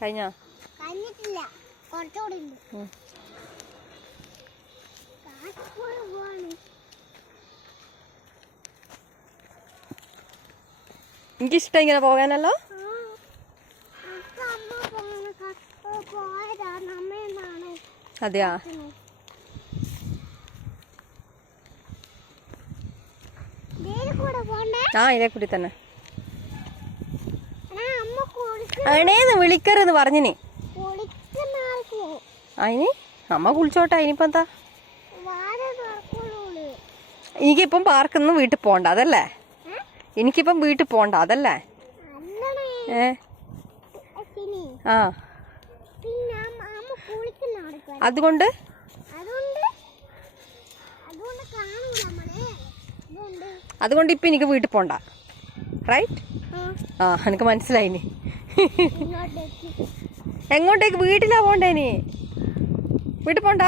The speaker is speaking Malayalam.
കഴിഞ്ഞോ? കഴിഞ്ഞിട്ടില്ല, കുറച്ചുകൂടി ഉണ്ട്. എനിക്കിഷ്ടം ഇങ്ങനെ പോകാനല്ലോ. അതെയാ? ആ ഇതേ കൂടി തന്നെ. അണേന്ന് വിളിക്കരുന്ന് പറഞ്ഞിനി. അതിന് അമ്മ കുളിച്ചോട്ടെ, അതിനിപ്പോ എന്താ? എനിക്കിപ്പം പാർക്കൊന്നും വീട്ടിൽ പോണ്ട അതല്ലേ? എനിക്കിപ്പം വീട്ടിൽ പോണ്ട അതല്ലേ? ആ അതുകൊണ്ട് അതുകൊണ്ട് ഇപ്പൊ എനിക്ക് വീട്ടിൽ പോണ്ട, റൈറ്റ്? ആ എനിക്ക് മനസ്സിലായിനി. എങ്ങോട്ടേക്ക്? വീട്ടിലാ പോണ്ടേനി. വീട്ടിൽ പോണ്ട.